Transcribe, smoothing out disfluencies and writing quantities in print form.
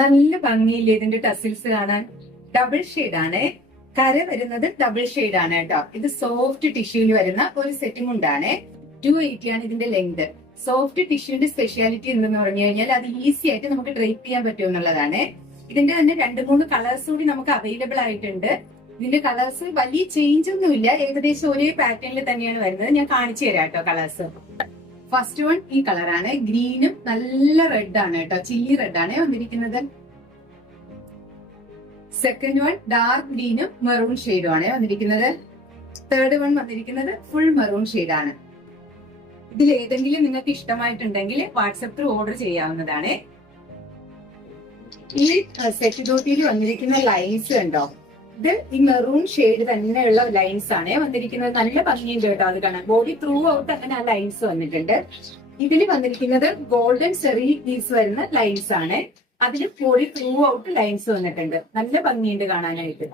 നല്ല ഭംഗിയില്ലേ ഇതിന്റെ ടസിൽസ് കാണാൻ. ഡബിൾ ഷെയ്ഡ് ആണ്. കര വരുന്നത് ഡബിൾ ഷെയ്ഡ് ആണ് കേട്ടോ. ഇത് സോഫ്റ്റ് ടിഷ്യൂല് വരുന്ന ഒരു സെറ്റിംഗ് ഉണ്ടാണ്. 280 ആണ് ഇതിന്റെ ലെങ്ത്. സോഫ്റ്റ് ടിഷ്യൂന്റെ സ്പെഷ്യാലിറ്റി എന്തെന്ന് പറഞ്ഞു കഴിഞ്ഞാൽ അത് ഈസി ആയിട്ട് നമുക്ക് ഡ്രേപ്പ് ചെയ്യാൻ പറ്റും എന്നുള്ളതാണ്. ഇതിന്റെ തന്നെ 2-3 കളേഴ്സ് കൂടി നമുക്ക് അവൈലബിൾ ആയിട്ടുണ്ട്. ഇതിന്റെ കളേഴ്സ് വലിയ ചേഞ്ച് ഒന്നുമില്ല, ഏകദേശം ഒരേ പാറ്റേണിൽ തന്നെയാണ് വരുന്നത്. ഞാൻ കാണിച്ചു തരാം കേട്ടോ കളേഴ്സ്. ഫസ്റ്റ് വൺ ഈ കളറാണ്. ഗ്രീനും നല്ല റെഡ് ആണ് കേട്ടോ, ചില്ലി റെഡ് ആണ് വന്നിരിക്കുന്നത്. സെക്കൻഡ് വൺ ഡാർക്ക് ഗ്രീനും മെറൂൺ ഷെയ്ഡും ആണ് വന്നിരിക്കുന്നത്. തേർഡ് വൺ വന്നിരിക്കുന്നത് ഫുൾ മെറൂൺ ഷെയ്ഡാണ്. ഇതിൽ ഏതെങ്കിലും നിങ്ങൾക്ക് ഇഷ്ടമായിട്ടുണ്ടെങ്കിൽ വാട്സപ്പ് ത്രൂ ഓർഡർ ചെയ്യാവുന്നതാണ്. ഈ സെറ്റ് ഡോട്ടിയിൽ വന്നിരിക്കുന്ന ലൈൻസ് കണ്ടോ, ഇത് ഈ മെറൂൺ ഷെയ്ഡ് തന്നെയുള്ള ലൈൻസ് ആണ് വന്നിരിക്കുന്നത്. നല്ല ഭംഗിയുണ്ട് കേട്ടോ അത് കാണാൻ. ബോഡി ത്രൂ ഔട്ട് അങ്ങനെ ആ ലൈൻസ് വന്നിട്ടുണ്ട്. ഇതിൽ വന്നിരിക്കുന്നത് ഗോൾഡൻ ചെറി പീസ് വരുന്ന ലൈൻസ് ആണ്. അതിൽ ബോഡി ത്രൂ ഔട്ട് ലൈൻസ് വന്നിട്ടുണ്ട്. നല്ല ഭംഗിയുണ്ട് കാണാനായിട്ട്.